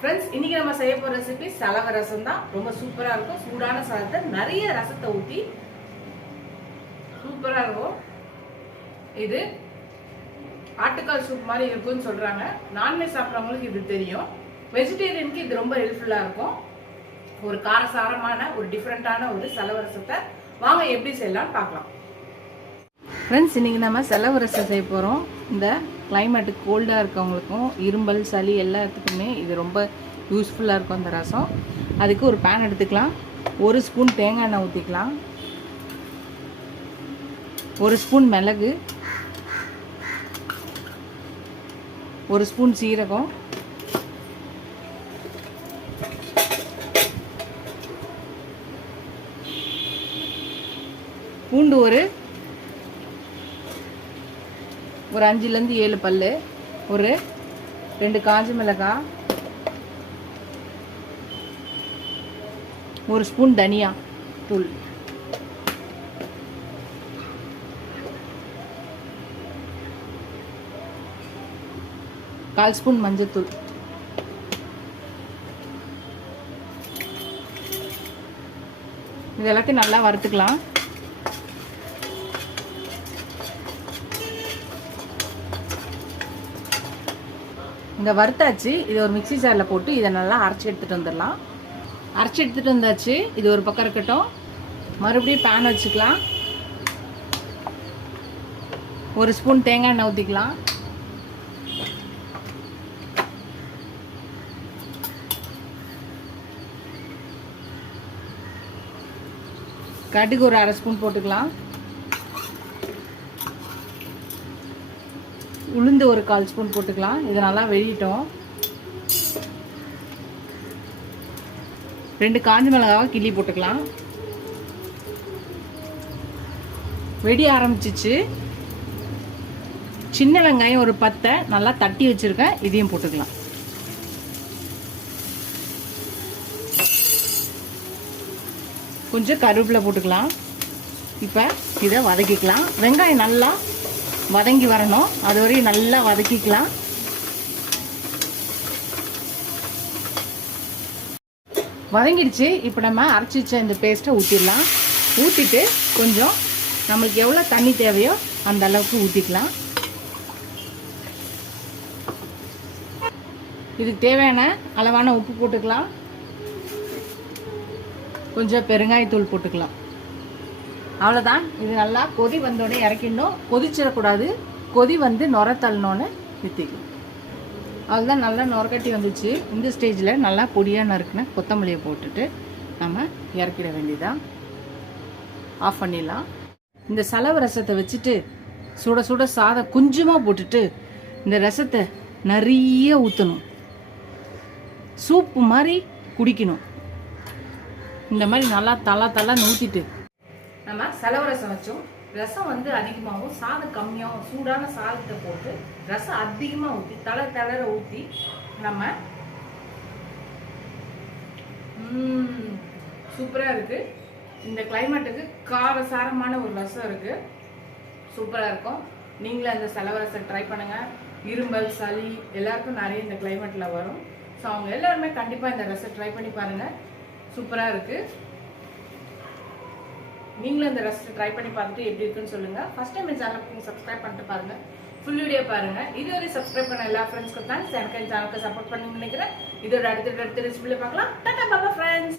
Friends, இன்னைக்கு நம்ம செய்ய போற ரெசிபி சலவை ரசம் தான். ரொம்ப சூப்பரா இருக்கும். சூடான சாதத்தை நிறைய ரசத்தை ஊற்றி சூப்பரா இருக்கும். இது ஆட்டுக்கால் சூப் மாதிரி இருக்கும்னு சொல்றாங்க. நான்வெஜ் சாப்பிட்றவங்களுக்கு இது தெரியும். வெஜிடேரியனுக்கு இது ரொம்ப ஹெல்ப்ஃபுல்லா இருக்கும். ஒரு காரசாரமான ஒரு டிஃப்ரெண்டான ஒரு சலவை ரசத்தை வாங்க எப்படி செய்யலாம்னு பார்க்கலாம். ஃப்ரெண்ட்ஸ், இன்னைக்கு நம்ம சலவை ரசம் செய்ய போகிறோம். இந்த கிளைமேட்டுக்கு கோல்டாக இருக்கவங்களுக்கும் இரும்பல் சளி எல்லாத்துக்குமே இது ரொம்ப யூஸ்ஃபுல்லாக இருக்கும் இந்த ரசம். அதுக்கு ஒரு பேன் எடுத்துக்கலாம். 1 ஸ்பூன் தேங்காய் எண்ணெய் ஊற்றிக்கலாம். 1 ஸ்பூன் மிளகு, 1 ஸ்பூன் சீரகம், பூண்டு ஒரு 5லேருந்து 7 பல்லு, ஒரு 2 காஞ்ச மிளகாய், 1 ஸ்பூன் தனியா தூள், கால் ஸ்பூன் மஞ்சத்தூள், இது எல்லாத்தையும் நல்லா வறுத்துக்கலாம். இந்த வறுத்தாச்சு. இது ஒரு மிக்சி ஜாரில் போட்டு இதை நல்லா அரைச்சி எடுத்துகிட்டு வந்துடலாம். அரைச்சி எடுத்துகிட்டு வந்தாச்சு. இது ஒரு பக்கம் இருக்கட்டும். மறுபடியும் பேன் வச்சுக்கலாம். 1 ஸ்பூன் தேங்காய் எண்ணெய் ஊற்றிக்கலாம். கடுகு ஒரு 1/2 ஸ்பூன் போட்டுக்கலாம். உளுந்து ஒரு 1/4 ஸ்பூன் போட்டுக்கலாம். இது நல்லா வெடிட்டோம். 2 காஞ்ச மிளகாவை கிள்ளி போட்டுக்கலாம். வெடி ஆரம்பிச்சிச்சு. சின்ன வெங்காயம் ஒரு 10 நல்லா தட்டி வச்சிருக்கேன். இதையும் போட்டுக்கலாம். கொஞ்சம் கருவேப்பிலை போட்டுக்கலாம். இப்போ இதை வதக்கிக்கலாம். வெங்காயம் நல்லா வதங்கி வரணும். அது வரையும் நல்லா வதக்கிக்கலாம். வதங்கிடுச்சு. இப்போ நம்ம அரைச்சி வச்ச இந்த பேஸ்ட்டை ஊற்றிடலாம். ஊற்றிட்டு கொஞ்சம் நம்மளுக்கு எவ்வளோ தண்ணி தேவையோ அந்த அளவுக்கு ஊற்றிக்கலாம். இதுக்கு தேவையான அளவான உப்பு போட்டுக்கலாம். கொஞ்சம் பெருங்காயத்தூள் போட்டுக்கலாம். அவ்வளோதான். இது நல்லா கொதி வந்தோடனே இறக்கிடணும். கொதிச்சிடக்கூடாது. கொதி வந்து நுர தள்ளனோன்னு நிறுத்திக்கணும். அவ்வளோதான். நல்லா நுரக்கட்டி வந்துச்சு. இந்த ஸ்டேஜில் நல்லா பொடியாக நறுக்குன கொத்தமல்லியை போட்டுட்டு நம்ம இறக்கிட வேண்டியதான். ஆஃப் பண்ணிடலாம். இந்த சலவை ரசத்தை வச்சுட்டு சுட சுட சாதம் கொஞ்சமாக போட்டுட்டு இந்த ரசத்தை நிறைய ஊற்றணும். சூப்பு மாதிரி குடிக்கணும். இந்த மாதிரி நல்லா தலை ஊற்றிட்டு நம்ம சலவை ரசம் வச்சோம். ரசம் வந்து அதிகமாகவும் சாதம் கம்மியாகவும் சூடான சாதத்தை போட்டு ரசம் அதிகமாக ஊற்றி தளர ஊற்றி நம்ம சூப்பராக இருக்குது. இந்த கிளைமேட்டுக்கு காரசாரமான ஒரு ரசம் இருக்குது. சூப்பராக இருக்கும். நீங்களும் அந்த சலவை ரசம் ட்ரை பண்ணுங்கள். இரும்பல் சளி எல்லாருக்கும் நிறைய இந்த கிளைமேட்டில் வரும். ஸோ அவங்க எல்லாருமே கண்டிப்பாக இந்த ரசம் ட்ரை பண்ணி பாருங்கள். சூப்பராக இருக்குது. நீங்களும் இந்த ரெசிபி ட்ரை பண்ணி பார்த்துட்டு எப்படி இருக்குன்னு சொல்லுங்கள். ஃபர்ஸ்ட் டைம் இந்த சேனலுக்கு சப்ஸ்கிரைப் பண்ணிட்டு பாருங்கள். ஃபுல் வீடியோ பாருங்கள். இதுவரை சப்ஸ்கிரைப் பண்ண எல்லா ஃப்ரெண்ட்ஸ்க்கும் தேங்க்ஸ். எனக்கு இந்த சேனலுக்கு சப்போர்ட் பண்ணி நினைக்கிறேன். இதோட அடுத்த ரெசிபியில் பார்க்கலாம். டாடா பாபா ஃப்ரெண்ட்ஸ்.